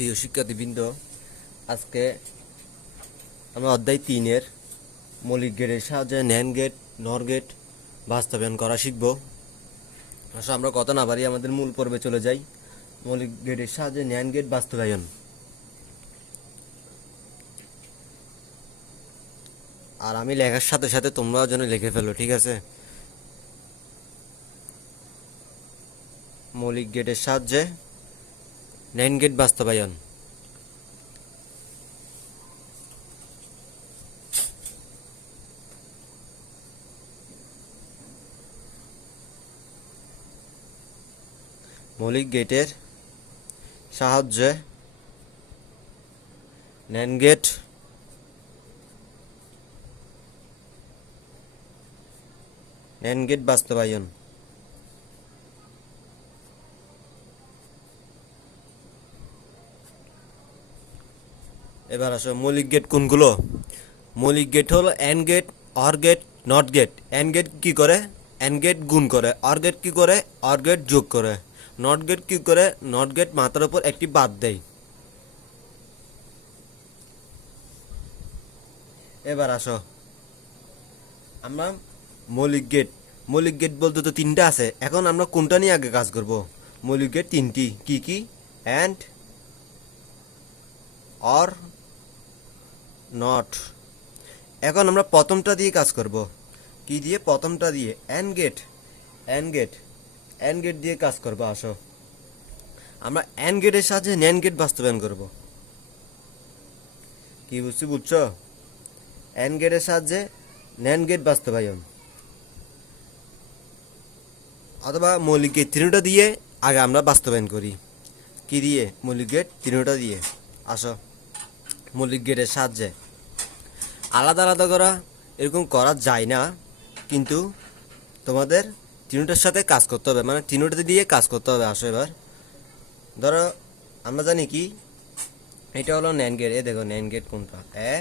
প্রিয় শিক্ষার্থীবৃন্দ, আজকে আমরা অধ্যায় 3-এর মৌলিক গেটের সাহায্যে ন্যান্ড গেট, নর গেট বাস্তবায়ন করা শিখব। আসলে আমরা কথা না বাড়িয়ে আমাদের মূল পর্বে চলে যাই। মৌলিক গেটের সাহায্যে ন্যান্ড গেট বাস্তবায়ন। আর আমি লেখার সাথে সাথে তোমরাও যেন লিখে ফেলো, ঠিক আছে? মৌলিক গেটের সাহায্যে ন্যান্ড গেট বাস্তবায়ন। মৌলিক গেটের সাহায্যে ন্যান্ড গেট বাস্তবায়ন। এবার আসো, মৌলিক গেট কোনগুলো? মৌলিক গেট হলো and gate, or gate, not gate. And gate কি করে? অ্যান্ড গেট গুণ করে। অর গেট কি করে? অর গেট যোগ করে। নট গেট কি করে? নট গেট মাথার উপর একটি বাদ দেয়। এবার আসো, আমরা মৌলিক গেট বলতে তো 3টা আছে। এখন আমরা কোনটা নিয়ে আগে কাজ করব? মৌলিক গেট 3টি কি কি? And, or, not. এখন আমরা প্রথমটা দিয়ে কাজ করব। কি দিয়ে? প্রথমটা দিয়ে অ্যান্ড গেট দিয়ে কাজ করব। আসো, আমরা অ্যান্ড গেটের সাহায্যে ন্যান্ড গেট বাস্তবায়ন করব। কি বুঝছো? অ্যান্ড গেটের সাহায্যে ন্যান্ড গেট বাস্তবায়ন, অথবা মৌলিক গেট 3টা দিয়ে আগে আমরা বাস্তবায়ন করি। কি দিয়ে? মৌলিক গেট 3টা দিয়ে। আসো, মৌলিক গেটের সাহায্যে আলাদা আলাদা করা এরকম করা যায় না, কিন্তু তোমাদের 3টার সাথে কাজ করতে হবে, মানে 3টা দিয়ে কাজ করতে হবে। আসো, এবার ধরো আমরা জানি কি এটা হলো ন্যান্ড গেট। দেখো ন্যান্ড গেট কোনটা? A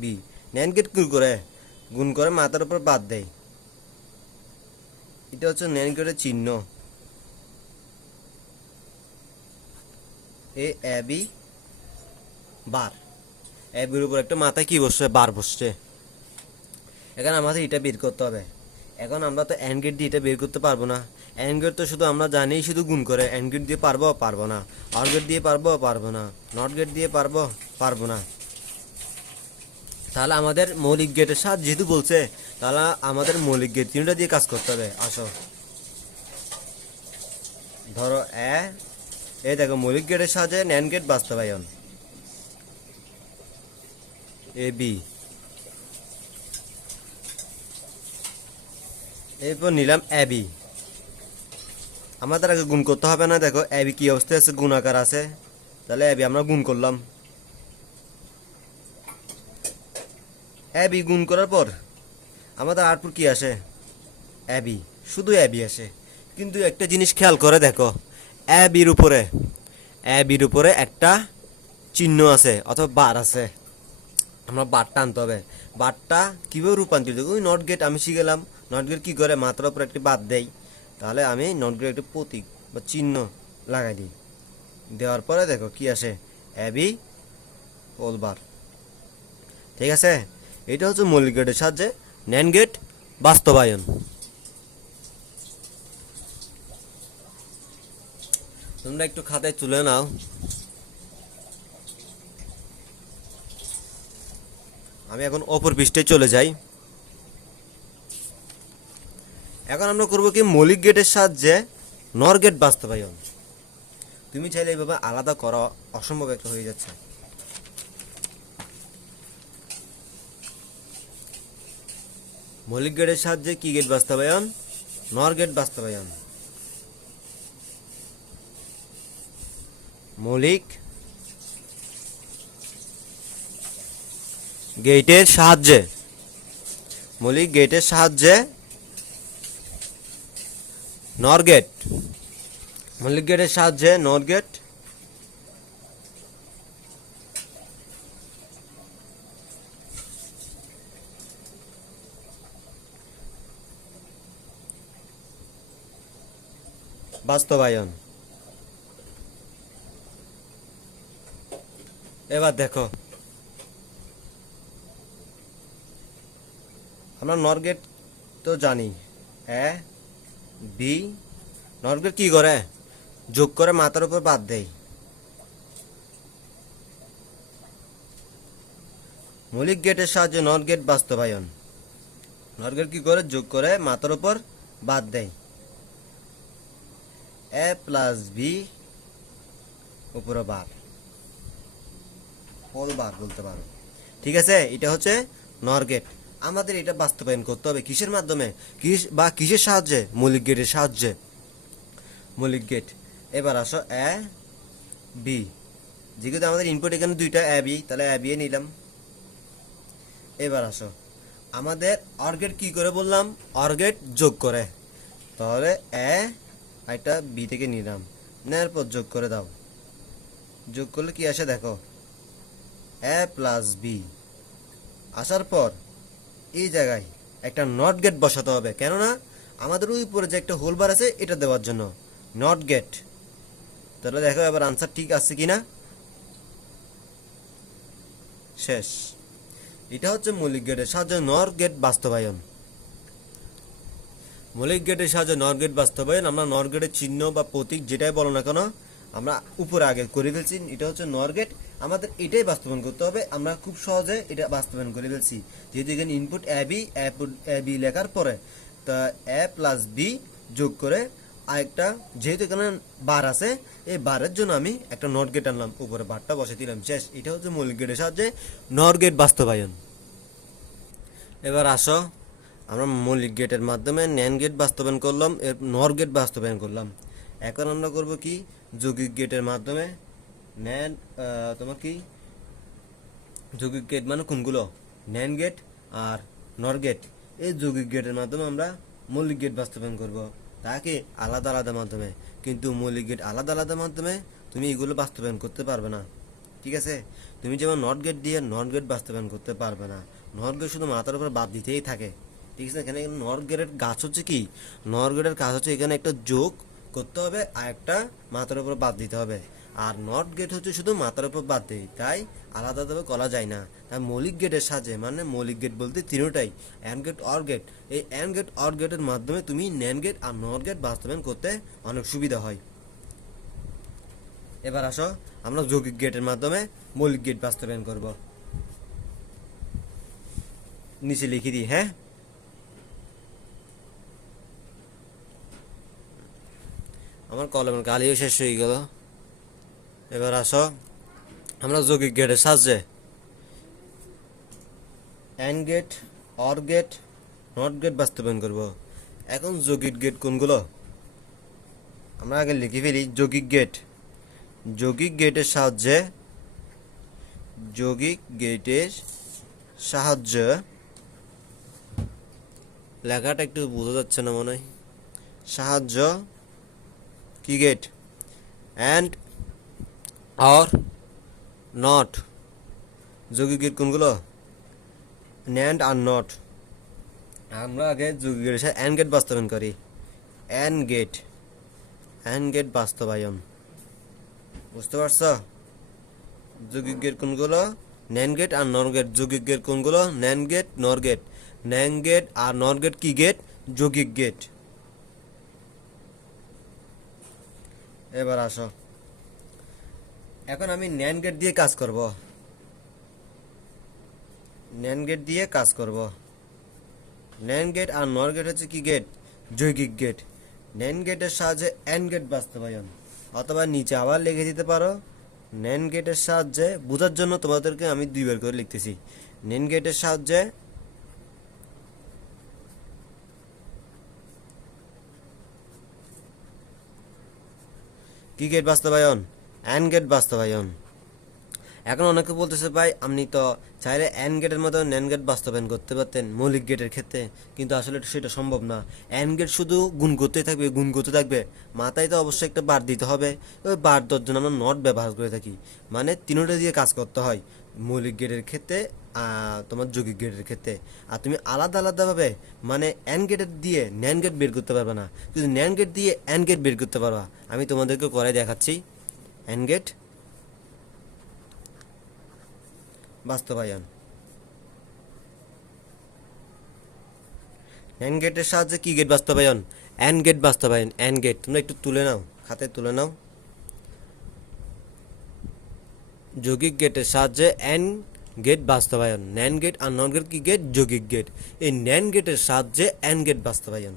B. ন্যান্ড গেট কি করে? গুণ করে মাথার উপর বাদ দেয়। এটা হচ্ছে ন্যান্ড গেটের চিহ্ন। এ বি বার। এ বির উপর একটা মাথায় কি বসছে? বার বসছে। এখানে আমাদের এটা বের করতে হবে। এখন আমরা তো অ্যান্ড গেট দিয়ে এটা বের করতে পারবো না। অ্যান্ড গেট তো শুধু আমরা জানি শুধু গুণ করে। অ্যান্ড গেট দিয়ে পারবো না। অর গেট দিয়ে পারবো না। নট গেট দিয়ে পারবো না। তাহলে আমাদের মৌলিক গেটের সাথে যেহেতু বলছে, তাহলে আমাদের মৌলিক গেট 3টা দিয়ে কাজ করতে হবে। আসো, ধরো এ দেখো মৌলিক গেটের সাহায্যে ন্যান্ড গেট বাস্তবায়ন। A B. এরপর নিলাম এবি। আমাদের আগে গুণ করতে হবে না। দেখো এবি কি অবস্থায় আছে? গুণ আকার আছে। তাহলে এবি আমরা গুণ করলাম। এবি গুণ করার পর আমাদের আউটপুট কি আসে? এবি, শুধু এবি আসে। কিন্তু একটা জিনিস খেয়াল করে দেখো, এবির উপরে একটা চিহ্ন আছে অথবা বার আছে। আমরা বারটা আনতে হবে। বারটা কীভাবে রূপান্তরিত? ওই নট গেট আমি শিখেলাম। নট গেট কী করে? মাত্রার উপর একটি বাদ দেয়। তাহলে আমি নট গেট একটি প্রতীক বা চিহ্ন লাগাই দিই। দেওয়ার পরে দেখো কি আসে? AB whole bar. ঠিক আছে? এটা হচ্ছে মৌলিক গেটের সাহায্যে ন্যান্ড গেট বাস্তবায়ন। তোমরা একটু খাতায় তুলে নাও। আমি এখন অপর পৃষ্ঠে চলে যাই। এখন আমরা করব কি? মৌলিক গেটের সাহায্যে নর গেট বাস্তবায়ন। তুমি চাইলে এইভাবে আলাদা করা অসম্ভব একটা হয়ে যাচ্ছে। মৌলিক গেটের সাহায্যে কি গেট বাস্তবায়ন? নর গেট বাস্তবায়ন। মৌলিক গেটের সাহায্যে নর গেট। মৌলিক গেটের সাহায্যে নর গেট বাস্তবায়ন। এবার দেখো, আমরা নর গেট তো জানি, এ বি, নর গেট কি করে, যোগ করে মাথার উপর বাদ দেয়। মৌলিক গেটের সাহায্যে নর গেট বাস্তবায়ন। নর গেট কি করে, যোগ করে মাথার উপর বাদ দেয়। এ প্লাস বি উপরে বার, হোল বার বলতে পারো। ঠিক আছে, এটা হচ্ছে নর গেট। আমাদের এটা বাস্তবায়ন করতে হবে কিসের মাধ্যমে, কিসের সাহায্যে, মৌলিক গেটের সাহায্যে। মৌলিক গেট। এবার আসো এ বি, যেহেতু আমাদের ইনপুট এখানে দুইটা এ বি, তাহলে এ বি এ নিলাম। এবার আসো, আমাদের অর গেট কি করে বললাম, অর গেট যোগ করে, তাহলে এ একটা বি থেকে নিলাম, নেওয়ার পর যোগ করে দাও। যোগ করলে কি আসে দেখো, এ প্লাস বি। আসার পর এই জায়গায় একটা নট গেট বসাতে হবে, কেননা আমাদের ওই উপরে যে একটা হোল বার আছে এটা দেওয়ার জন্য নট গেট। তাহলে দেখো এবার আনসার ঠিক আছে কিনা। শেষ। এটা হচ্ছে মৌলিক গেটের সাহায্যে নর গেট বাস্তবায়ন। মৌলিক গেটের সাহায্যে নর গেট বাস্তবায়ন। আমরা নর গেটের চিহ্ন বা প্রতীক যেটাই বলো না কেন আমরা উপরে আগে করে ফেলছি, এটা হচ্ছে নর গেট। আমাদের এটাই বাস্তবায়ন করতে হবে, আমরা খুব সহজে এটা বাস্তবায়ন করে ফেলছি। যেহেতু এখানে ইনপুট এ বি লেখার পরে তা এ প্লাস বি যোগ করে আরেকটা, যেহেতু এখানে বার আছে, এই বারের জন্য আমি একটা নট গেট আনলাম, উপরে বারটা বসে দিলাম। শেষ। এটা হচ্ছে মৌলিক গেটের সাহায্যে নর গেট বাস্তবায়ন। এবার আসো, আমরা মৌলিক গেটের মাধ্যমে ন্যান গেট বাস্তবায়ন করলাম, এর নর গেট বাস্তবায়ন করলাম। এখন আমরা করব কি, যৌগিক গেটের মাধ্যমে ন্যান, তোমার কি যৌগিক গেট মানে কোনগুলো, ন্যান গেট আর নর গেট। এই যৌগিক গেটের মাধ্যমে আমরা মৌলিক গেট বাস্তবায়ন করব, তাকে আলাদা আলাদা মাধ্যমে। কিন্তু মৌলিক গেট আলাদা আলাদা মাধ্যমে তুমি এগুলো বাস্তবায়ন করতে পারবে না। ঠিক আছে, তুমি যেমন নট গেট দিয়ে নট গেট বাস্তবায়ন করতে পারবে না, নট গেট শুধু মাথার উপর বাদ দিতেই থাকে। ঠিক আছে, এখানে নট গেটের গাছ হচ্ছে কি, নট গেটের কাজ হচ্ছে এখানে একটা যোগ করতে হবে আর একটা মাথার উপর বাদ দিতে হবে। আর নট গেট হচ্ছে শুধু মাথার উপর বাদ দেয়, তাই আলাদাভাবে করা যায় না। তাই মৌলিক গেটের সাহায্যে, মানে মৌলিক গেট বলতে তিনটাই, অ্যান্ড গেট অর গেট, এই অ্যান্ড গেট অর গেটের মাধ্যমে তুমি ন্যান গেট আর নট গেট বাস্তবায়ন করতে অনেক সুবিধা হয়। এবার আসো, আমরা যৌগিক গেটের মাধ্যমে মৌলিক গেট বাস্তবায়ন করব। নিচে লিখে দিই, হ্যাঁ। আমার কলমের কালিও শেষ হয়ে গেল। এবার আসো, আমরা যৌগিক গেটের সাহায্যে and gate, or gate, not gate বাস্তবায়ন করব। এখন যৌগিক গেট কোনগুলো আমরা আগে লিখে ফেলি। যৌগিক গেট, যৌগিক গেটের সাহায্যে, যৌগিক গেটের সাহায্যে, লেখাটা একটু বোঝা যাচ্ছে না মনে হয়, সাহায্য কি গেট, অ্যান্ড অর নট। যৌগিক গেট কোনগুলো, ন্যান্ড আর নট। আমরা আগে যৌগিক গেটের সাথে অ্যান্ড গেট বাস্তবায়ন করি। অ্যান্ড গেট, অ্যান্ড গেট বাস্তবায়ন, বুঝতে পারছো। যৌগিক গেট কোনগুলো, ন্যান্ড গেট আর নর গেট। যৌগিক গেট কোনগুলো, ন্যান্ড গেট, নর গেট। ন্যান্ড গেট আর নর গেট কি গেট, যৌগিক গেট। এবার আসো, এখন আমি ন্যান্ড গেট দিয়ে কাজ করব, ন্যান্ড গেট দিয়ে কাজ করব। ন্যান্ড গেট আর নর গেট হচ্ছে কি গেট, যৌগিক গেট। ন্যান্ড গেটের সাহায্যে অ্যান্ড গেট বাস্তবায়ন, অথবা নিচে আবার লিখে দিতে পারো। ন্যান্ড গেটের সাহায্যে, বোঝার জন্য তোমাদেরকে আমি দুইবার করে লিখতেছি। ন্যান্ড গেটের সাহায্যে কি গেট বাস্তবায়ন, অ্যান্ড গেট বাস্তবায়ন। এখন অনেকে বলতেছে ভাই আপনি তো চাইলে অ্যান্ড গেটের মতো ন্যান্ড গেট বাস্তবায়ন করতে পারতেন মৌলিক গেটের ক্ষেত্রে, কিন্তু আসলে সেটা সম্ভব না। অ্যান্ড গেট শুধু গুণ করতে থাকবে, গুণ করতে থাকবে, মাথায় তো অবশ্যই একটা বার দিতে হবে। ওই বার দেওয়ার জন্য আমরা নট ব্যবহার করে থাকি, মানে তিনটা দিয়ে কাজ করতে হয় মৌলিক গেটের ক্ষেত্রে, তোমার যৌগিক গেটের ক্ষেত্রে। আর তুমি আলাদা আলাদাভাবে মানে অ্যান্ড গেটের দিয়ে ন্যান্ড গেট বের করতে পারবে না, কিন্তু ন্যান্ড গেট দিয়ে অ্যান্ড গেট বের করতে পারবা। আমি তোমাদেরকে করে দেখাচ্ছি। অ্যান্ড গেট, বাস্তবায়ন। NAND গেটের সাহায্যে কি গেট বাস্তবায়ন? AND গেট বাস্তবায়ন। AND গেট তোমরা একটু তুলে নাও, খাতায় তুলে নাও। যৌগিক গেটের সাহায্যে AND গেট বাস্তবায়ন। NAND গেট আর NOR গেট কি গেট? যৌগিক গেট। এই NAND গেটের সাহায্যে AND গেট বাস্তবায়ন।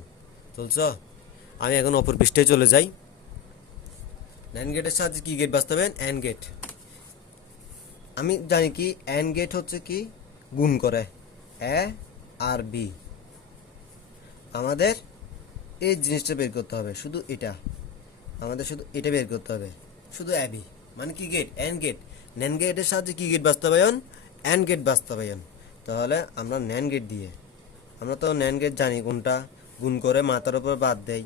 চলছ? আমি এখন অপর পৃষ্ঠায় চলে যাই। NAND গেটের সাহায্যে কি গেট বাস্তবায়ন? AND gate. আমি জানি কি AND গেট হচ্ছে কি গুণ করে এ আর বি। আমাদের এই জিনিসটা বের করতে হবে, শুধু এটা আমাদের শুধু এটা বের করতে হবে, শুধু এ বি মানে কি গেট? AND gate. NAND গেটের সাহায্যে কি গেট বাস্তবায়ন? AND গেট বাস্তবায়ন। তাহলে আমরা NAND গেট দিয়ে, আমরা তো NAND গেট জানি কোনটা, গুণ করে মাথার উপর বাদ দেই।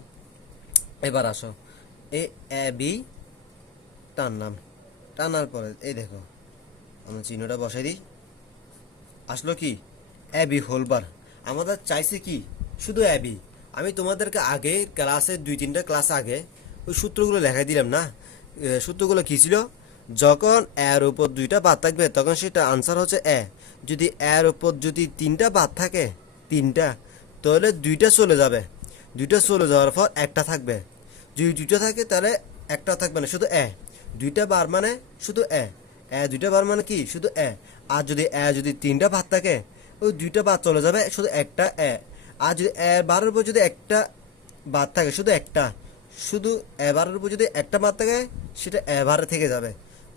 এবার আসো, এ বি টানলাম, টানার পরে এই দেখো আমরা চিহ্নটা বসাই দিই, আসলো কি এ বি হোল বার। আমাদের চাইছে কি শুধু এ বি। আমি তোমাদেরকে আগে ক্লাসে 2-3টা ক্লাস আগে ওই সূত্রগুলো লেখাই দিলাম না? সূত্রগুলো কী ছিল? যখন এর উপর 2টা বাদ থাকবে তখন সেটা আনসার হচ্ছে এ। যদি এর উপর যদি 3টা বাদ থাকে, 3টা, তাহলে 2টা চলে যাবে। 2টা চলে যাওয়ার পর একটা থাকবে। যদি 2টা থাকে তাহলে একটা থাকবে না, শুধু এ। 2টা বার মানে শুধু এ। 2টা বার মানে কি? শুধু এ। আর যদি 3টা বাদ থাকে, ওই 2টা বাদ চলে যাবে, শুধু একটা এ। আর যদি বারের উপর যদি একটা বাদ থাকে, শুধু একটা, শুধু বারের উপর যদি একটা বাদ থাকে সেটা বারে থেকে যাবে।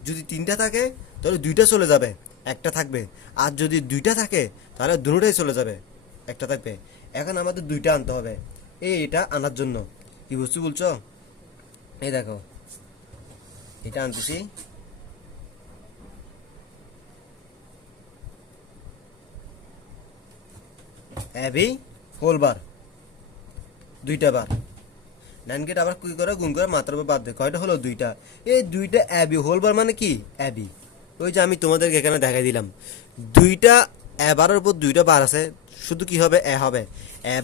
যদি 3টা থাকে তাহলে 2টা চলে যাবে, একটা থাকবে। আর যদি 2টা থাকে তাহলে দুটোটাই চলে যাবে, একটা থাকবে। এখন আমাদের 2টা আনতে হবে। এটা আনার জন্য কি বুঝছো বলছো? এই দেখো এটা আনতেছি, এবি হোল বার, 2টা বার। NAND গেট আবার কি করে? গুণ করে মাত্রার উপর বাদ দেয়। কয়টা হলো? 2টা। এই 2টা এবি হোল বার মানে কি? এবি। ওই যে আমি তোমাদেরকে এখানে দেখাই দিলাম, 2টা বারের উপর 2টা বার আছে, শুধু কি হবে? এ হবে।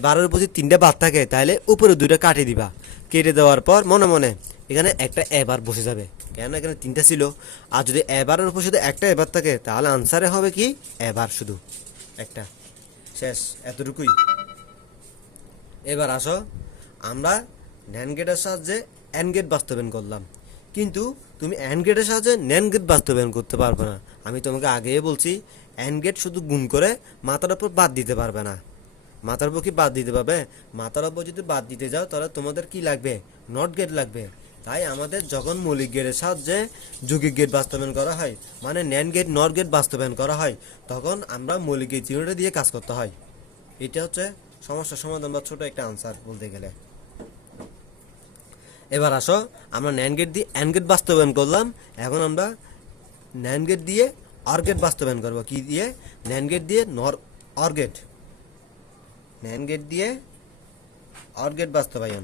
বারের উপর যদি 3টা বার থাকে তাহলে উপরে 2টা কাটে দিবা। কেটে দেওয়ার পর মনে মনে এখানে একটা বার বসে যাবে, কেন এখানে 3টা ছিল। আর যদি বারের উপর শুধু একটা বার থাকে তাহলে আনসারে হবে কি? বার শুধু একটা। শেষ, এতটুকুই। এবার আসো, আমরা NAND গেটের সাহায্যে AND গেট বাস্তবায়ন করলাম, কিন্তু তুমি AND গেটের সাহায্যে NAND গেট বাস্তবায়ন করতে পারবে না। আমি তোমাকে আগেই বলছি AND গেট শুধু গুণ করে মাথার উপর বাদ দিতে পারবে না। মাথার উপর কি বাদ দিতে পারবে? মাথার উপর যদি বাদ দিতে যাও তাহলে তোমাদের কি লাগবে? নট গেট লাগবে। তাই আমাদের যখন মৌলিক গেটের সাহায্যে যৌগিক গেট বাস্তবায়ন করা হয়, মানে NAND গেট নট গেট বাস্তবায়ন করা হয়, তখন আমরা মৌলিক গেট চিহ্নটা দিয়ে কাজ করতে হয়। এটা হচ্ছে সমস্যার সমাধান বা ছোট একটা আনসার বলতে গেলে। এবার আসো, আমরা NAND গেট দিয়ে AND গেট বাস্তবায়ন করলাম, এখন আমরা NAND গেট দিয়ে OR গেট বাস্তবায়ন করব। কি দিয়ে? NAND গেট দিয়ে OR গেট। NAND গেট দিয়ে OR গেট বাস্তবায়ন।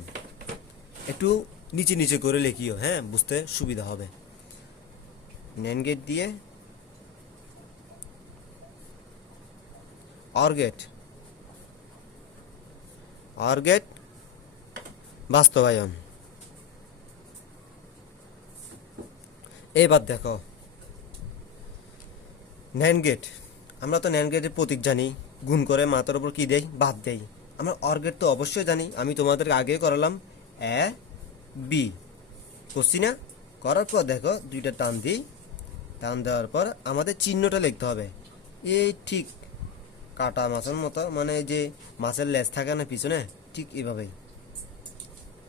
একটু নিচে নিচে করে লিখিও, হ্যাঁ, বুঝতে সুবিধা হবে। NAND গেট দিয়ে OR গেট, OR গেট বাস্তবায়ন। এবার দেখো NAND গেট, আমরা তো NAND গেটের প্রতীক জানি, গুণ করে মাথার উপর কি দেই? বাদ দেই। আমরা OR গেট তো অবশ্যই জানি, আমি তোমাদেরকে আগে করালাম, এ বি করছি না? করার পর দেখো 2টা টান দিই, টান দেওয়ার পর আমাদের চিহ্নটা লিখতে হবে এই ঠিক কাটা মাছের মতো, মানে যে মাছের লেজ থাকে না পিছনে, ঠিক এইভাবেই।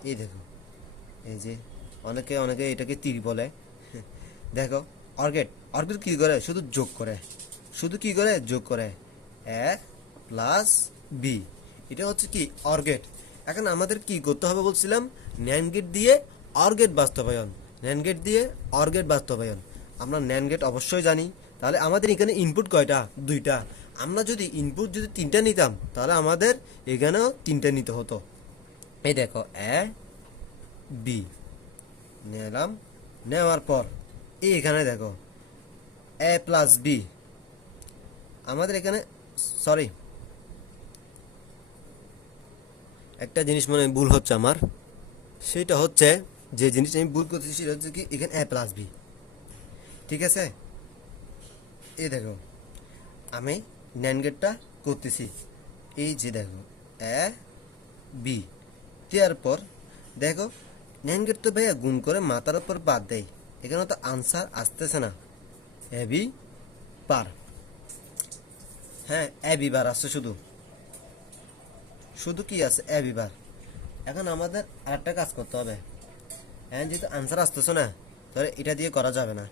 এই দেখো, এই যে অনেকে অনেকে এটাকে তীর বলে। দেখো অর্গেট, অর্গেট কী করে? শুধু যোগ করে, শুধু কি করে? যোগ করে, এ প্লাস বি। এটা হচ্ছে কি? অর্গেট। এখন আমাদের কি করতে হবে বলছিলাম? NAND গেট দিয়ে OR গেট বাস্তবায়ন। NAND গেট দিয়ে OR গেট বাস্তবায়ন। আমরা NAND গেট অবশ্যই জানি, তাহলে আমাদের এখানে ইনপুট কয়টা? 2টা। আমরা যদি ইনপুট যদি 3টা নিতাম তাহলে আমাদের এখানেও 3টা নিতে হতো। এই দেখো এ বি নিলাম, নেওয়ার পর এখানে দেখো এ প্লাস বি। আমাদের এখানে সরি একটা জিনিস মনে ভুল হচ্ছে আমার, সেটা হচ্ছে যে জিনিস আমি ভুল করতেছি সেটা হচ্ছে কি এখানে এ প্লাস বি, ঠিক আছে? এই দেখো আমি ন্যান গেটটা করতেছি। এই যে দেখো এ বি দেওয়ার পর দেখো ন্যান গেট তো ভাইয়া গুণ করে মাথার উপর বাদ দেয়, এখানে তো আনসার আসতেছে না। এ বি বার, হ্যাঁ এ বি বার আসছে, শুধু শুধু কি আছে এ বি বার। এখন আমাদের আরেকটা কাজ করতে হবে, হ্যাঁ যেহেতু আনসার আসতেছে না তাহলে এটা দিয়ে করা যাবে না।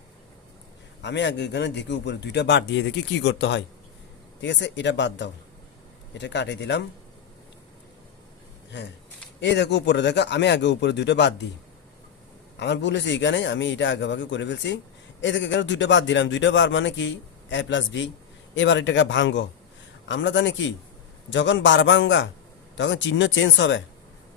আমি আগে এখানে দেখি উপরে দুইটা বার দিয়ে দেখি কি করতে হয়। ঠিক আছে, এটা বাদ দাও, এটা কাটিয়ে দিলাম। হ্যাঁ এই দেখো উপরে দেখো, আমি আগে উপরে দুইটা বাদ দিই, আমার ভুল হয়েছে এখানে, আমি এটা আগে ভাগে করে ফেলছি। এই দেখো এখানে দুইটা বাদ দিলাম, দুইটা বার মানে কি এ প্লাস বি। এবার এটাকে ভাঙ্গো। আমরা জানি কি যখন বার ভাঙবা তখন চিহ্ন চেঞ্জ হবে,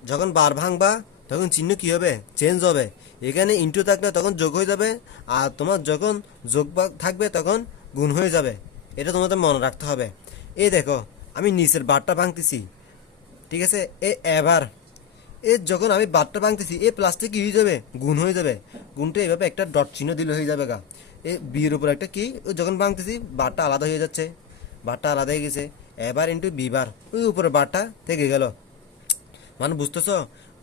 যখন বার ভাঙবা তখন চিহ্ন কি হবে চেঞ্জ হবে। এখানে ইন্টু থাকলে তখন যোগ হয়ে যাবে, আর তোমার যখন যোগ থাকবে তখন গুণ হয়ে যাবে। এটা তোমাদের মনে রাখতে হবে। এই দেখো আমি নিচের বারটা ভাঙতেছি, ঠিক আছে। এবার যখন আমি বারটা ভাঙতেছি এ প্লাসটা কি হয়ে যাবে গুণ হয়ে যাবে, গুণটা এইভাবে একটা ডট চিহ্ন দিলে হয়ে যাবে গা। এ বিয়ের উপর একটা কি যখন ভাঙতেছি বারটা আলাদা হয়ে যাচ্ছে, বারটা আলাদা হয়ে গেছে। এবার ইন্টু বি বার, ওই উপরে বারটা থেকে গেল, মানে বুঝতেছ।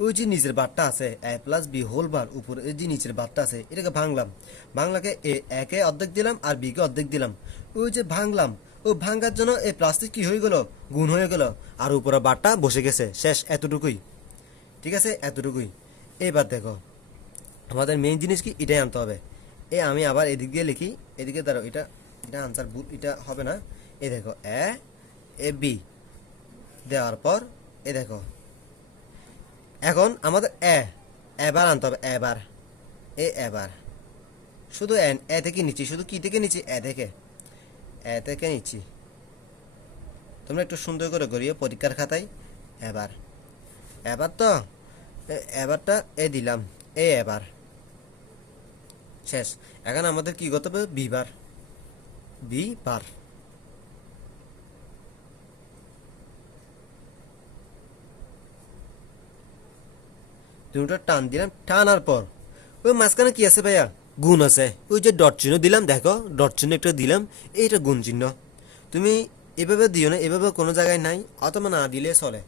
ওই যে নিচের বারটা আছে এ প্লাস বি হোল বার, উপরে যে নিচের বারটা আছে এটাকে ভাঙলাম, বাংলাকে একে অর্ধেক দিলাম আর বি কে অর্ধেক দিলাম। ওই যে ভাঙলাম, ও ভাঙার জন্য এই প্লাসটি কি হয়ে গেল গুণ হয়ে গেল, আর উপরে বারটা বসে গেছে, শেষ এতটুকুই। ঠিক আছে, এতটুকুই। এবার দেখো আমাদের মেইন জিনিস কি এটাই আনতে হবে। আমি আবার এদিক দিয়ে লিখি, এদিকে দাঁড়াও, এটা এটা আনসার ভুল, এটা হবে না। এই দেখো এ বি দেওয়ার পর দেখো এখন আমাদের এবার আনতে হবে, এবার শুধু এ থেকে নিচ্ছি, শুধু কি থেকে নিচ্ছি এ থেকে নিচ্ছি। তোমরা একটু সুন্দর করে করিও পরীক্ষার খাতায়। এবার এবার তো এবারটা দিলাম, এবার শেষ। এখন আমাদের কি করতে হবে বি বার। দুটো টান দিলাম, টানার পর ওই মাঝখানে কি আছে ভাইয়া গুণ আছে, ওই যে ডট চিহ্ন দিলাম, দেখো ডট চিহ্ন একটা দিলাম, এইটা গুণ চিহ্ন। তুমি এভাবে দিও না, এভাবে কোনো জায়গায় নাই, অথবা না দিলে চলে,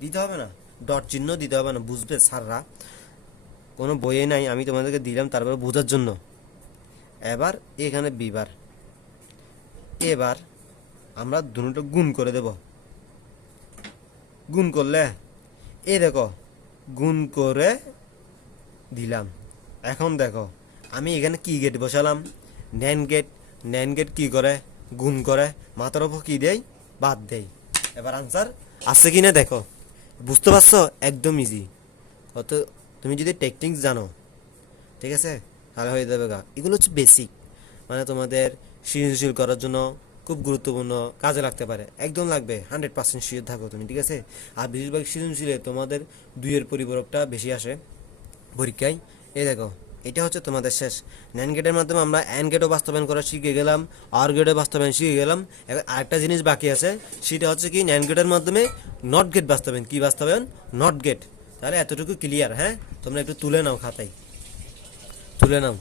দিতে হবে না, ডট চিহ্ন দিতে হবে না, বুঝবে স্যাররা, কোনো বইয়ে নাই, আমি তোমাদেরকে দিলাম তারপরে বোঝার জন্য। এবার এখানে বিবার, এবার আমরা দুটো গুণ করে দেব, গুণ করলে দেখো গুণ করে দিলাম। এখন দেখো আমি এখানে কি গেট বসালাম, ন্যান গেট কি করে গুণ করে মাথার উপর কি দেয় বাদ দেয়। এবার আনসার আসছে কিনা দেখো, বুঝতে পারছো, একদম ইজি। কত তুমি যদি টেকনিক্স জানো, ঠিক আছে, তাহলে হয়ে যাবে গা। এগুলো হচ্ছে বেসিক, মানে তোমাদের সৃজনশীল করার জন্য খুব গুরুত্বপূর্ণ, কাজে লাগতে পারে, একদম লাগবে, 100% শিওর থাকো তুমি, ঠিক আছে। আর বেশিরভাগ সৃজনশীলে তোমাদের দুইয়ের পরিপূরকটা বেশি আসে পরীক্ষায়। দেখো এটা হচ্ছে তোমাদের শেষ। ন্যান গেটের মাধ্যমে আমরা অ্যান গেটও বাস্তবায়ন করা শিখে গেলাম, আর গেটও বাস্তবায়ন শিখে গেলাম। এখন আরেকটা জিনিস বাকি আছে, সেটা হচ্ছে কি ন্যান গেটের মাধ্যমে নট গেট বাস্তবায়ন। কি বাস্তবায়ন? Not gate. তাহলে এতটুকু ক্লিয়ার, হ্যাঁ, তোমরা একটু তুলে নাও, খাতায় তুলে নাও।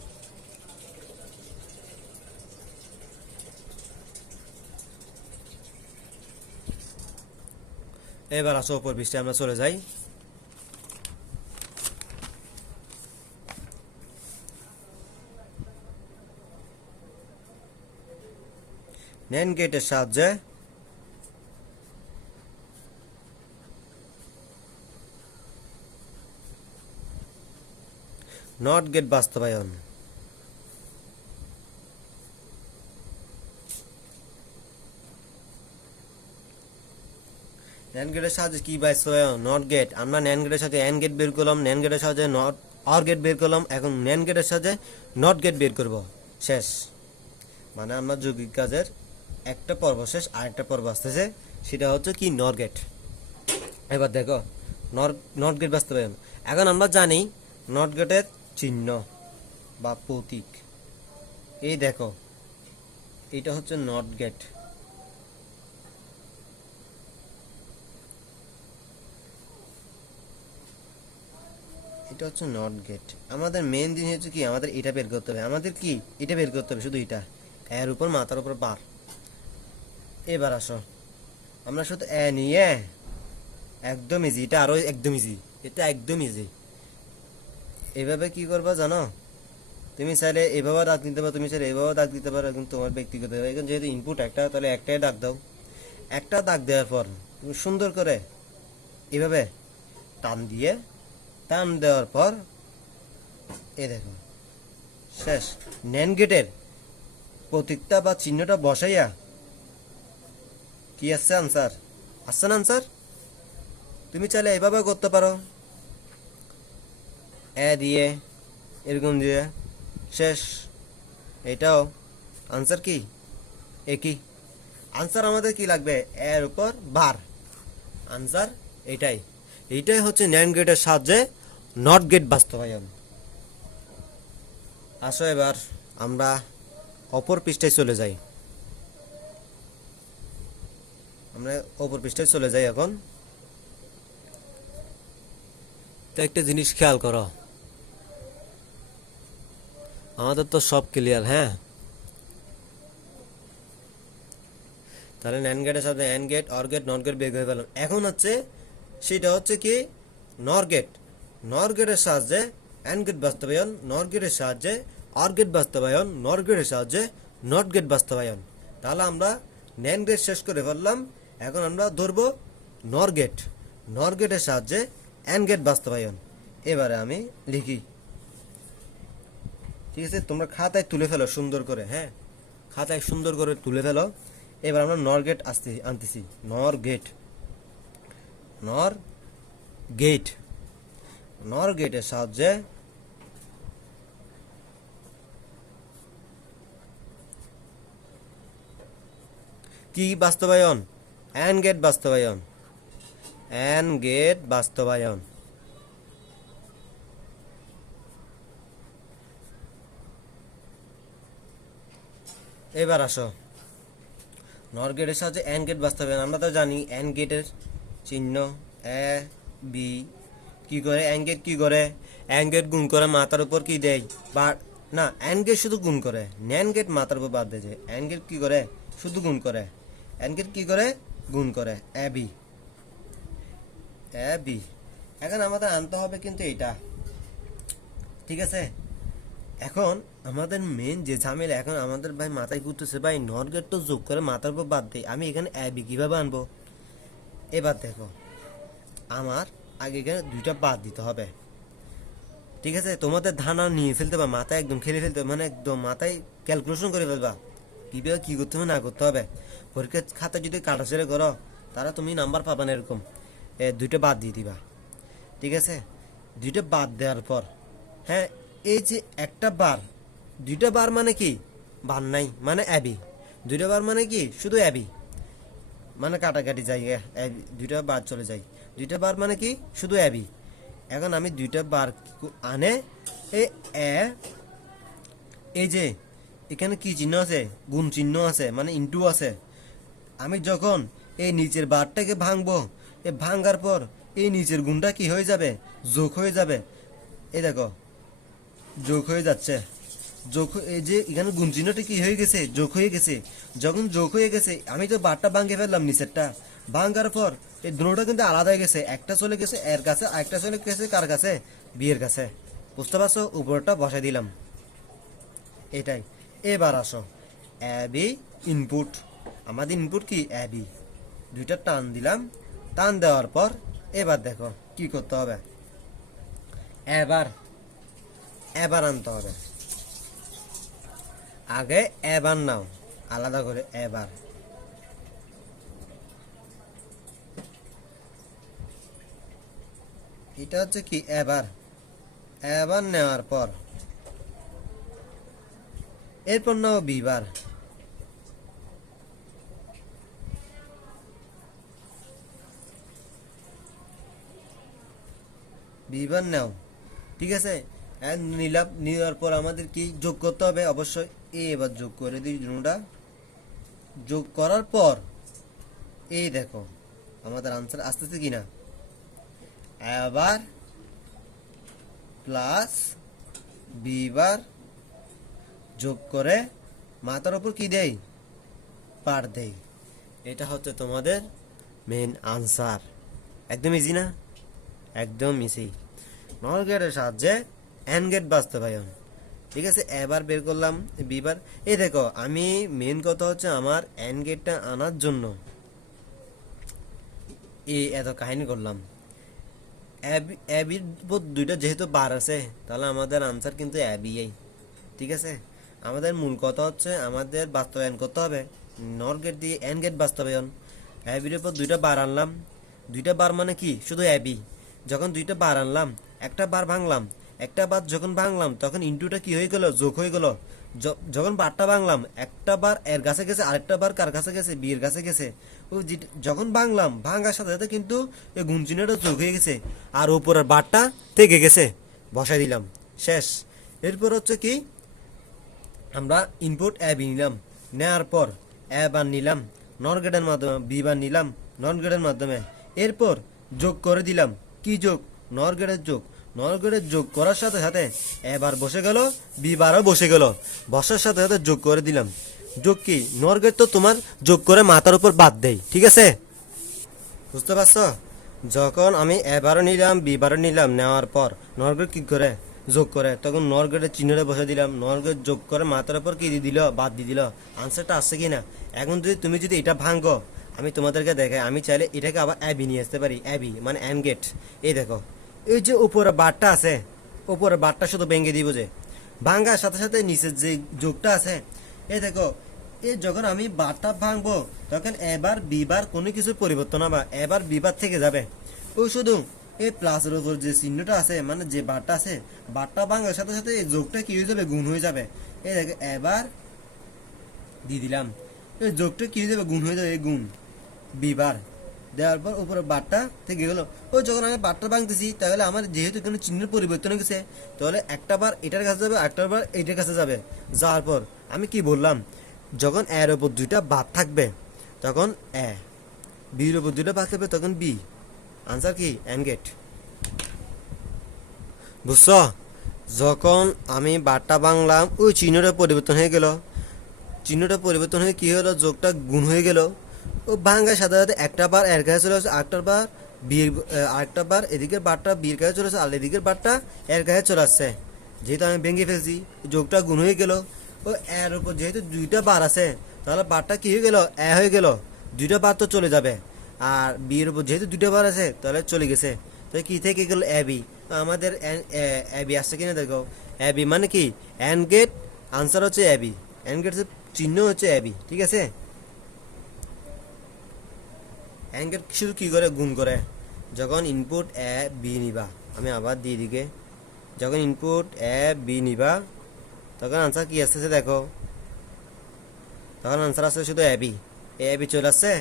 এবার আসো উপর পৃষ্ঠে আমরা চলে যাই। ন্যান গেটের সাহায্যে নট গেট বাস্তবায়ন। ন্যান গেটের সাহায্যে কি বাস্তবায়ন? Not gate. আমরা ন্যান গেটের সাথে অ্যান গেট বের করলাম, ন্যান গেটের সাহায্যে নট অর গেট বের করলাম, এখন ন্যান গেটের সাহায্যে নট গেট বের করব, শেষ। মানে আমরা যৌগিক কাজের একটা পর্ব শেষ, আরেকটা পর্ব আসতেছে, সেটা হচ্ছে কি নট গেট। এবার দেখো নট গেট বাস্তবায়ন। এখন আমরা জানি নট গেটের চিহ্ন বা প্রতীক, এই দেখো এটা হচ্ছে নট গেট। এটা হচ্ছে নট গেট। আমাদের মেন জিনিস হচ্ছে কি, আমাদের এটা বের করতে হবে, আমাদের কি এটা বের করতে হবে, শুধু এটা এর উপর মাথার উপর বার। এবার আসো, আমরা শুধু এ নিয়ে একদম ইজি, এটা আরো একদম ইজি, এটা একদম ইজি। এভাবে কি করবা জানো, তুমি চাইলে এভাবে দাগ দিতে পারো, তুমি চাইলে এভাবে দাগ দিতে পারো, এখন তোমার ব্যক্তিগত। এখন যেহেতু ইনপুট একটা, তাহলে একটাই দাগ দাও। একটা দাগ দেওয়ার পর তুমি সুন্দর করে এভাবে টান দিয়ে, টান দেওয়ার পর এ দেখো শেষ। ন্যান গেটের প্রতীকটা বা চিহ্নটা বসাইয়া কি আসছে আনসার, আসছে না আনসার? তুমি চাইলে এভাবে করতে পারো, এ দিয়ে এরকম দিয়ে শেষ। এটাও আনসার কি একই। আনসার আমাদের কি লাগবে, এর উপর বার, আনসার এটাই। এইটাই হচ্ছে ন্যান্ড গেটের সাহায্যে নট গেট বাস্তবায়ন। আসো এবার আমরা অপর পৃষ্ঠায় চলে যাই, আমরা অপর পৃষ্ঠায় চলে যাই এখন। তো একটা জিনিস খেয়াল করো, আমাদের তো সব ক্লিয়ার, হ্যাঁ? তাহলে ন্যান্ড গেটের সাথে and gate, or gate, not gate বের করে ফেললাম। এখন হচ্ছে সেটা হচ্ছে কি নর গেট। নর গেটের সাহায্যে অ্যান্ড গেট বাস্তবায়ন, নর গেটের সাহায্যে অর গেট বাস্তবায়ন, নর গেটের সাহায্যে নট গেট বাস্তবায়ন। তাহলে আমরা ন্যান্ড গেট শেষ করে ফেললাম, এখন আমরা ধরবো নর গেট। নর গেটের সাহায্যে অ্যান্ড গেট বাস্তবায়ন। এবারে আমি লিখি, ঠিক আছে? তোমরা খাতায় তুলে ফেলো সুন্দর করে, হ্যাঁ, খাতায় সুন্দর করে তুলে ফেলো। এবার আমরা নর গেট আনতেছি, নর গেট, নর গেট। নর গেটের সাহায্যে কি বাস্তবায়ন, অ্যান্ড গেট বাস্তবায়ন, অ্যান্ড গেট বাস্তবায়ন। এবার আসো, নর গেটের সাহায্যে অ্যান্ড গেট বাস্তবায়ন। আমরা তো জানি অ্যান্ড গেটের চিহ্ন এ বি। কি করে অ্যান্ড গেট, কি করে অ্যান্ড গেট গুণ করে মাথার উপর কি দেয়, বা না, অ্যান্ড গেট শুধু গুণ করে, ন্যান গেট মাথার উপর বাদ দেয়। অ্যান্ড গেট কি করে, শুধু গুণ করে। অ্যান্ড গেট কি করে, গুণ করে, এ বি, এ বি। এখন আমাদের আনতে হবে কিন্তু এইটা, ঠিক আছে? এখন আমাদের মেন যে ঝামেলা, এখন আমাদের ভাই মাথায় ঘুরতেছে, ভাই নর গেট তো যোগ করে মাথার উপর বাদ দেয়, আমি এখানে এ বি কিভাবে আনবো? এবার দেখো, আমার আগে এখানে দুইটা বাদ দিতে হবে, ঠিক আছে? তোমাদের ধারণা নিয়ে ফেলতে বা মাথায় একদম খেলে ফেলতে হবে, মানে একদম মাথায় ক্যালকুলেশন করে ফেলবা কীভাবে কী করতে হবে না করতে হবে। পরীক্ষার খাতা যদি কাটাছেড়ে করো, তারা তুমি নাম্বার পাবা না, এরকম দুইটা বাদ দিয়ে দিবা, ঠিক আছে? দুইটা বাদ দেওয়ার পর, হ্যাঁ, এই যে একটা বার, দুইটা বার মানে কি, বার নাই মানে অ্যাবি, দুইটা বার মানে কি শুধু অ্যাবি, মানে কাটাকাটি জায়গা, দুইটা বার চলে যায়, দুইটা বার মানে কি শুধু অ্যাবি। এখন আমি দুইটা বার আনে এ এ, এই যে এখানে কি চিহ্ন আছে, গুণ চিহ্ন আছে, মানে ইনটু আছে। আমি যখন এই নিচের বারটাকে ভাঙবো, এ ভাঙার পর এই নিচের গুণটা কি হয়ে যাবে, যোগ হয়ে যাবে। এই দেখো যোগ হয়ে যাচ্ছে, যোগ এই যে এখানে গুণ চিহ্নটা কি হয়ে গেছে, যোগ হয়ে গেছে। যখন যোগ হয়ে গেছে, আমি তো বারটা ভাঙে ফেললাম নিচেরটা, ভাঙার পর এই দুটোটা কিন্তু আলাদা হয়ে গেছে, একটা চলে গেছে এর কাছে, একটা চলে গেছে কার কাছে, বিয়ের কাছে। বুঝতে পারছো? উপরটা বসাই দিলাম, এটাই। এবার আসো, এ বি ইনপুট, আমাদের ইনপুট কি এ বি, দুইটা টান দিলাম, টান দেওয়ার পর এবার দেখো কি করতে হবে, এবার এবার আনতে হবে। আগে এবার নাও আলাদা করে, এবার এটা হচ্ছে কি এবার, এবার নেওয়ার পর এরপর নাও বিবার, বিবার নাও, ঠিক আছে? নিলাম, নেওয়ার পর আমাদের কি যোগ করতে হবে, অবশ্যই এবার যোগ করে দিই দুটোটা। যোগ করার পর এই দেখো আমাদের আনসার আসতেছে কিনা, এবার প্লাস বিবার যোগ করে মাথার উপর কি দেই, পার দেই। এটা হচ্ছে তোমাদের মেন আনসার। একদম ইজি না? একদম ইজি। নর গেটের সাহায্যে এন গেট বাস্তবায়ন। ঠিক আছে, এবার বের করলাম বিবার। এই দেখো, আমি মেন কথা হচ্ছে আমার এন গেটটা আনার জন্য এই এত কাহিনী করলাম। অ্যাবির দুইটা যেহেতু বার আছে, তাহলে আমাদের আনসার কিন্তু অ্যাবিই। ঠিক আছে, আমাদের মূল কথা হচ্ছে আমাদের বাস্তবায়ন করতে হবে নর গেট দিয়ে এন গেট বাস্তবায়ন। অ্যাবির উপর দুইটা বার আনলাম। দুইটা বার মানে কি? শুধু অ্যাবি। যখন দুইটা বার আনলাম, একটা বার ভাঙলাম, একটা বার যখন ভাঙলাম তখন ইনটুটা কি হয়ে গেল? যোগ হয়ে গেল। যখন বারটা ভাঙলাম, একটা বার এর কাছে গেছে, আরেকটা বার কার কাছে গেছে? বি এর কাছে গেছে। ও যখন ভাঙলাম, ভাঙার সাথে সাথে কিন্তু এই গুণ চিহ্নটা যোগ হয়ে গেছে, আর উপরের বারটা থেকে গেছে, বসাই দিলাম, শেষ। এরপর হচ্ছে কি, আমরা ইনপুট অ্যাবি নিলাম, নেওয়ার পর এ বার নিলাম নর গেটের মাধ্যমে, বি বার নিলাম নর গেটের মাধ্যমে। এরপর যোগ করে দিলাম। কি যোগ? নর গেটের যোগ। নর গেটের যোগ করার সাথে সাথে এবার বসে গেল, বি বারও বসে গেল, বসার সাথে সাথে যোগ করে দিলাম। যোগ কি? নর গেট তো তোমার যোগ করে মাথার উপর বাদ দেয়। ঠিক আছে, বুঝতে পারছো? যখন আমি এবারও নিলাম, বিবারও নিলাম, নেওয়ার পর নর গেট কি করে? যোগ করে। তখন নর গেটের চিহ্নটা বসে দিলাম, নর গেট যোগ করে মাথার উপর কি দিয়ে দিল? বাদ দিয়ে দিল। আনসারটা আসছে কি না? এখন যদি তুমি যদি এটা ভাঙো, আমি তোমাদেরকে দেখাই, আমি চাইলে এটাকে আবার অ্যাবি নিয়ে আসতে পারি। অ্যাবি মানে অ্যান গেট। এই দেখো, এই যে উপরে বারটা আছে, উপরে বারটা শুধু ভেঙে দিব, যে ভাঙ্গার সাথে সাথে নিচের যে যোগটা আছে, এই দেখো, এই যখন আমি বারটা ভাঙবো তখন এবার বিবার কোনো কিছু পরিবর্তন হবে, এবার বিবার থেকে যাবে। ওই শুধু এই প্লাসের উপর যে চিহ্নটা আছে, মানে যে বারটা আছে, বারটা ভাঙার সাথে সাথে এই যোগটা কি হয়ে যাবে? গুণ হয়ে যাবে। এই দেখো, এবার দিয়ে দিলাম, এই যোগটা কি হয়ে যাবে? গুণ হয়ে যাবে। এই গুণ বিবার দেওয়ার পর উপরে বারটা থেকে গেল। ওই যখন আমি বারটা ভাঙতেছি, তাহলে আমার যেহেতু কোনো চিহ্নের পরিবর্তন হয়ে গেছে, তাহলে একটা বার এটার কাছে যাবে, একটা বার এটার কাছে যাবে। যাওয়ার পর আমি কি বললাম? যখন এর উপর দুইটা বাদ থাকবে তখন এ, বির উপর দুইটা বাদ থাকবে তখন বি। আনসার কি? And gate. বুঝছো? যখন আমি বারটা ভাঙলাম, ওই চিহ্নটা পরিবর্তন হয়ে গেল। চিহ্নটা পরিবর্তন হয়ে কি হলো? যোগটা গুণ হয়ে গেল। ও ভাঙ্গার সাথে সাথে একটা বার এর কাছে চলে আসছে, আরেকটা বার বির, আরেকটা বার এদিকের বারটা বির কাছে চলে আসছে, আর এদিকের বারটা এর কাছে চলে আসছে। যেহেতু আমি ভেঙে ফেলছি, যোগটা গুণ হয়ে গেল। ও এর উপর যেহেতু দুইটা বার আছে, তাহলে বারটা কি হয়ে গেল? এ হয়ে গেল। দুইটা বার তো চলে যাবে, আর বিয়ের উপর যেহেতু দুইটা বার আছে, তাহলে চলে গেছে। তো কি থেকে গেল? এবি। তো আমাদের এবি আসছে কিনা দেখো। এবি মানে কি? And gate. আনসার হচ্ছে এবি। এন গেট চিহ্ন হচ্ছে এবি। ঠিক আছে, এন গেট শুধু কি করে? গুণ করে। যখন ইনপুট এ বি নিবা, আমি আবার দিয়ে দিকে, যখন ইনপুট এ বি নিবা তখন আনসার কি আসতেছে দেখো। তখন আনসার আসছে শুধু এবি। এ বি চলে আসছে,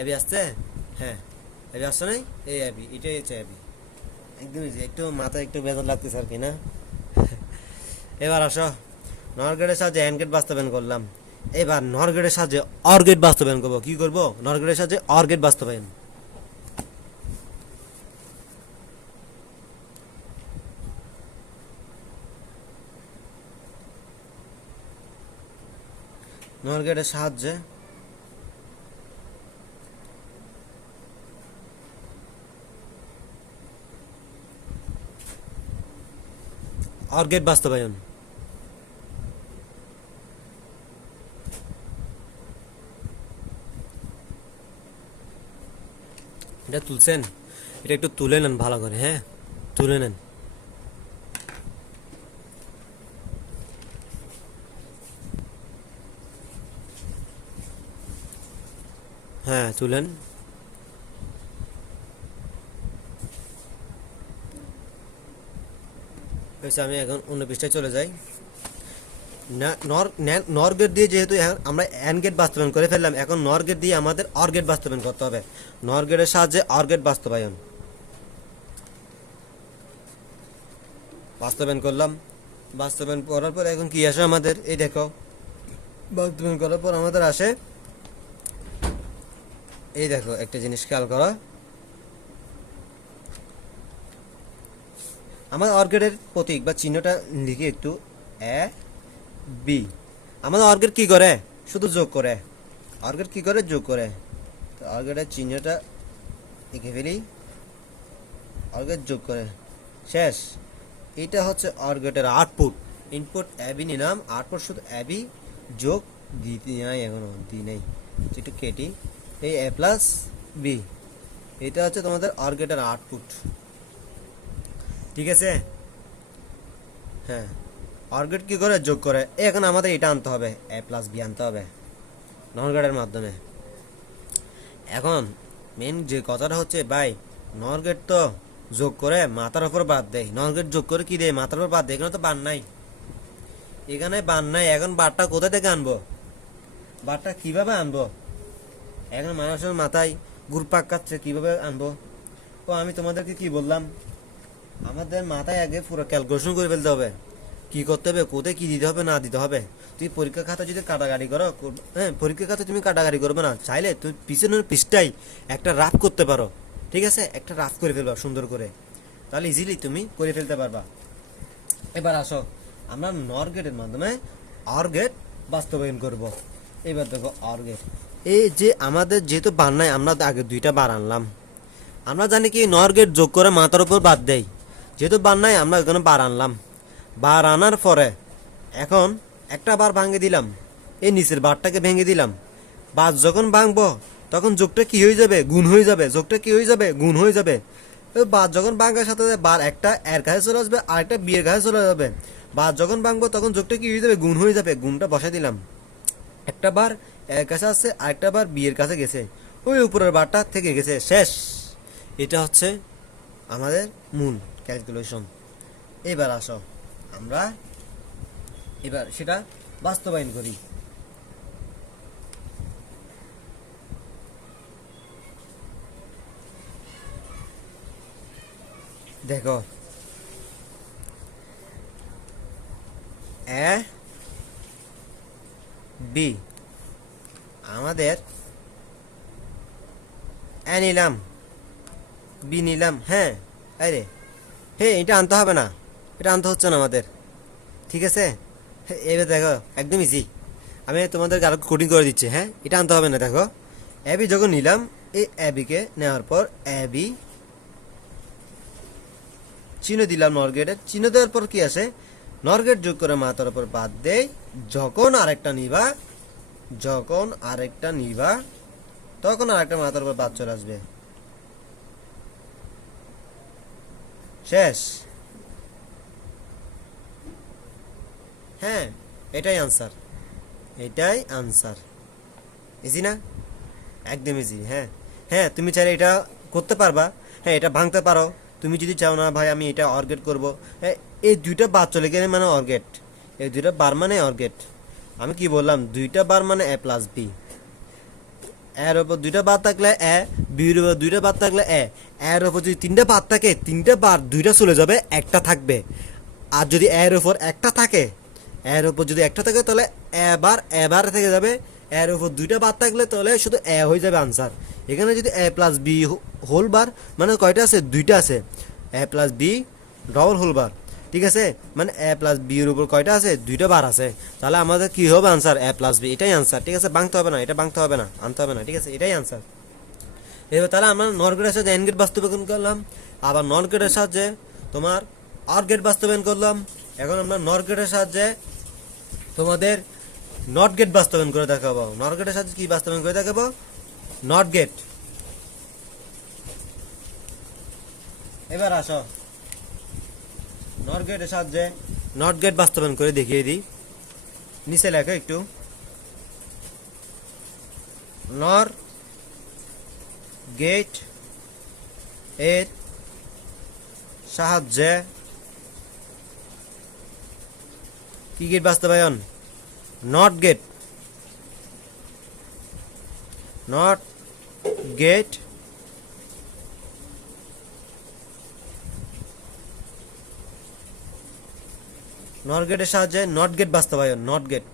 এবি আসছে। হ্যাঁ, এবি আসছে নাই? এই এবি, এটাই হচ্ছে এবি। একদম ইজি। একটু মাথায় একটু বেজার লাগতেছে আর কি না? এবার আসো, নর গেটের সাহায্যে এন গেট বাস্তবায়ন করলাম। এবার নর গেটের সাহায্যে অর গেট বাস্তবায়ন করবো। কি করবো? নর গেটের সাহায্যে অর গেট বাস্তবায়ন। নর গেটের সাহায্যে অর গেট বাস্তবায়ন। এটা তুলছেন? এটা একটু তুলে নেন ভালো করে। হ্যাঁ, তুলে নেন। হ্যাঁ, তুলেন। আমি এখন অন্য পৃষ্ঠায় চলে যাই। নর গেট দিয়ে যেহেতু আমরা এন গেট বাস্তবায়ন করে ফেললাম, এখন নর গেট দিয়ে আমাদের অর গেট বাস্তবায়ন করতে হবে। নর গেটের সাহায্যে অর গেট বাস্তবায়ন বাস্তবায়ন করলাম। বাস্তবায়ন করার পর এখন কি আসে আমাদের? এই দেখো, বাস্তবায়ন করার পর আমাদের আসে, এই দেখো, একটা জিনিস খেয়াল করো। আমার অর গেটের প্রতীক বা চিহ্নটা লিখে একটু, এ বি। আমাদের অর গেট কি করে? শুধু যোগ করে। অর গেট কি করে? যোগ করে। তো অর গেটের চিহ্নটা এঁকে ফেলি, অর গেট যোগ করে, শেষ। এটা হচ্ছে অর গেটের আউটপুট। ইনপুট অ্যাবি নিলাম, আউটপুট শুধু অ্যাবি, যোগ দিতে নাই, এখনো দিই নাই, একটু কেটি, এই এ প্লাস বি, এটা হচ্ছে তোমাদের অর গেটের আউটপুট। ঠিক আছে? হ্যাঁ, অর গেট কি করে? যোগ করে। এখন আমাদের এটা আনতে হবে, এ প্লাস বি আনতে হবে নর গেটের মাধ্যমে। এখন মেন যে কথাটা হচ্ছে ভাই, নর গেট তো যোগ করে মাথার উপর বাদ দেয়, নর গেট যোগ করে কি দেয়? মাথার উপর বাদ দেয়। এখানে তো বান নাই, এখানে বান নাই। এখন বারটা কোথা থেকে আনবো? বারটা কিভাবে আনবো? এখন মানুষের মাথায় ঘুরপাক খাচ্ছে, কিভাবে আনবো? তো আমি তোমাদেরকে কি বললাম, আমাদের মাথায় আগে পুরো ক্যালকুলেশন করে ফেলতে হবে, কি করতে হবে, কোথায় কি দিতে হবে না দিতে হবে। তুই পরীক্ষা খাতা যদি কাটাকাটি করো, হ্যাঁ, পরীক্ষা খাতা তুমি কাটাকাটি করবে না, চাইলে তুমি পিছনের পৃষ্ঠায় একটা রাফ করতে পারো। ঠিক আছে? একটা রাফ করে ফেলবা সুন্দর করে, তাহলে ইজিলি তুমি করে ফেলতে পারবা। এবার আসো, আমরা নর গেটের মাধ্যমে অর গেট বাস্তবায়ন করব। এবার দেখো অর গেট, এই যে আমাদের যেহেতু বার নাই, আমরা আগে দুইটা বার আনলাম। আমরা জানি কি নর গেট যোগ করে মাথার উপর বাদ দেয়, যেহেতু বার নাই আমরা এখানে বার আনলাম। বার আনার পরে এখন একটা বার ভাঙে দিলাম, এই নিচের বারটাকে ভেঙে দিলাম। বার যখন ভাঙবো তখন যোগটা কি হয়ে যাবে? গুণ হয়ে যাবে। যোগটা কি হয়ে যাবে? গুণ হয়ে যাবে। বার যখন ভাঙার সাথে সাথে বার একটা এর কাছে চলে আসবে, আর একটা বি এর কাছে চলে যাবে। বার যখন ভাঙবো তখন যোগটা কি হয়ে যাবে? গুণ হয়ে যাবে। গুণটা বসাই দিলাম, একটা বার এর কাছে আসছে, আরেকটা বার বি এর কাছে গেছে, ওই উপরের বারটা থেকে গেছে, শেষ। এটা হচ্ছে আমাদের মূল ক্যালকুলেশন। এবার আসো আমরা এবার সেটা বাস্তবায়ন করি। দেখো, এ বি, আমাদের এ নিলাম, বি নিলাম। হ্যাঁ, আরে হ্যাঁ, এটা আনতে হবে না, এটা আনতে হচ্ছে না আমাদের। ঠিক আছে? এবার দেখো একদম ইজি, আমি তোমাদেরকে আরো কোডিং করে দিচ্ছি। হ্যাঁ, এটা আনতে হবে না। দেখো, এবি যখন নিলাম, এই এবিকে নেওয়ার পর এবি চিহ্ন দিলাম, নরগেটের চিহ্ন দেওয়ার পর কি আসে? নরগেট যোগ করে মাথার উপর বাদ দেয়। যখন আরেকটা নিবা, যখন আরেকটা নিবা তখন আরেকটা মাথার উপর বাদ চলে আসবে, শেষ। হ্যাঁ, এটাই আনসার, এটাই আনসার। ইজি না? একদম ইজি। হ্যাঁ, হ্যাঁ, তুমি চাইলে এটা করতে পারবা। হ্যাঁ, এটা ভাঙতে পারো। তুমি যদি চাও না ভাই আমি এটা অর্গেট করব, হ্যাঁ, এই দুইটা বার চলে গেলে মানে অর্গেট, এই দুইটা বার মানে অর্গেট। আমি কি বললাম? দুইটা বার মানে এ প্লাস বি, এর উপর দুইটা বার থাকলে এ, বির উপর দুইটা বার থাকলে এ, এর উপর যদি তিনটা বার থাকে, তিনটা বার দুইটা চলে যাবে, একটা থাকবে। আর যদি এর উপর একটা থাকে, এর উপর যদি একটা থাকে তাহলে এবার থেকে যাবে। এর উপর দুইটা বার থাকলে তাহলে শুধু এ হয়ে যাবে আনসার। এখানে যদি A plus B whole bar মানে কয়টা আছে? দুইটা আছে, A plus B double whole bar. ঠিক আছে? মানে এ প্লাস বি এর উপর কয়টা আছে? দুইটা বার আছে। তাহলে আমাদের কি হবে আনসার? এ প্লাস বি, এটাই আনসার। ঠিক আছে? ভাঙতে হবে না, এটা ভাঙতে হবে না, আনতে হবে না। ঠিক আছে? এটাই আনসার। এবার তাহলে আমরা নর গেটের সাহায্যে এন গেট বাস্তবায়ন করলাম, আবার নর গেটের সাহায্যে তোমার অর গেট বাস্তবায়ন করলাম। এখন আমরা নর গেটের সাহায্যে তোমাদের নট গেট বাস্তবায়ন করে দেখাবো। নট গেটের সাহায্যে কি বাস্তবায়ন করে দেখাবো? Not gate. এবার আসো নট গেটের সাহায্যে নট গেট বাস্তবায়ন করে দেখিয়ে দিই। নিচে লেখো একটু, নর গেট এর সাহায্যে কি গেট বাস্তবায়ন? Not gate, not gate not গেটের সাহায্যে নট গেট বাস্তবায়ন। নট গেট,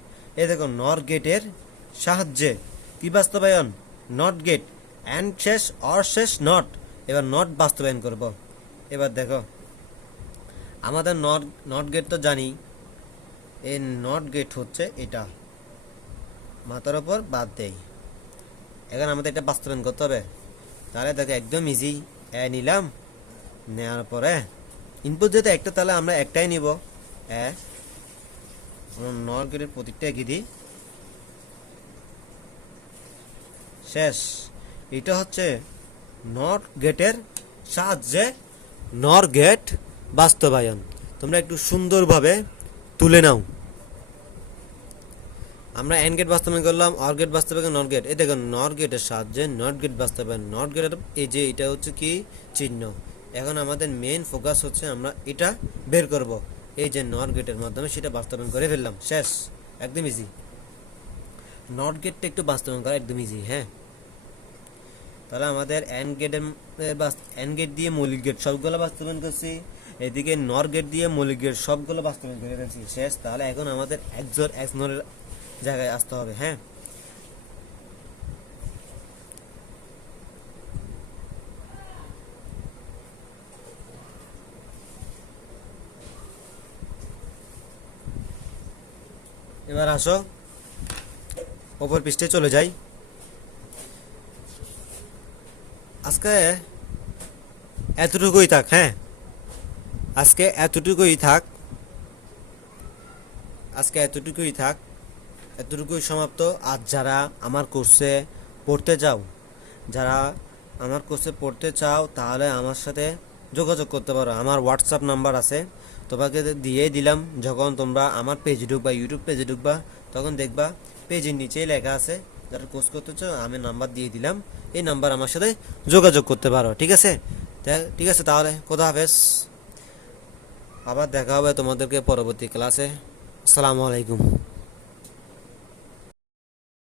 এই দেখো নট গেটের সাহায্যে কি বাস্তবায়ন? নট গেট, অ্যান্ড শেষ অর শেষ নট। এবার নট বাস্তবায়ন করব। এবার দেখো আমাদের নট গেট তো জানি, এই নট গেট হচ্ছে এটা, মাথার ওপর বাদ দেয়। এখন আমাদের এটা বাস্তবায়ন করতে হবে। তাহলে দেখো একদম ইজি। এ নিলাম, নেওয়ার পরে ইনপুট যেহেতু একটা, তাহলে আমরা একটাই নিব। এ নর গেটের প্রতীকটা এঁকে দিই। শেষ। এটা হচ্ছে নট গেটের সাহায্যে নর গেট বাস্তবায়ন। তোমরা একটু সুন্দরভাবে তুলে নাও। আমরা এন্ড গেট বাস্তবায়ন করলাম, অর গেট বাস্তবায়ন, নট গেট। এই দেখুন নট গেটের সাহায্যে নট গেট বাস্তবায়ন। নট গেটের এই যে এটা হচ্ছে কি চিহ্ন। এখন আমাদের মেইন ফোকাস হচ্ছে আমরা এটা বের করব। এই যে নট গেটের মাধ্যমে সেটা বাস্তবায়ন করে ফেললাম। শেষ। একদম ইজি। নট গেটটা একটু বাস্তবায়ন করা একদম ইজি। হ্যাঁ, তাহলে আমাদের এন্ড গেটের এন্ড গেট দিয়ে মৌলিক গেট সবগুলো বাস্তবায়ন করছি, এদিকে নর গেট দিয়ে মৌলিক গেট সবগুলো বাস্তবায়ন করে ফেলছি। শেষ। তাহলে এখন আমাদের এক্সর এক্সনরের জায়গায় আসতে হবে। হ্যাঁ, এবার আসো ওপর পৃষ্ঠে চলে যাই। আজকে এতটুকুই থাক। হ্যাঁ, আজকে এতটুকুই থাক। আজকে এতটুকুই থাক, এতটুকুই সমাপ্ত। আজ যারা আমার কোর্সে পড়তে চাও, যারা আমার কোর্সে পড়তে চাও, তাহলে আমার সাথে যোগাযোগ করতে পারো। আমার হোয়াটসঅ্যাপ নাম্বার আছে, তোমাকে দিয়ে দিলাম। যখন তোমরা আমার পেজে ঢুকবা, ইউটিউব পেজে ঢুকবা, তখন দেখবা পেজের নিচেই লেখা আছে যারা কোর্স করতে চাও, আমি নাম্বার দিয়ে দিলাম। এই নাম্বার আমার সাথে যোগাযোগ করতে পারো। ঠিক আছে? ঠিক আছে, তাহলে খোদা হাফেজ। আবার দেখা হবে তোমাদেরকে পরবর্তী ক্লাসে। আসসালামু আলাইকুম।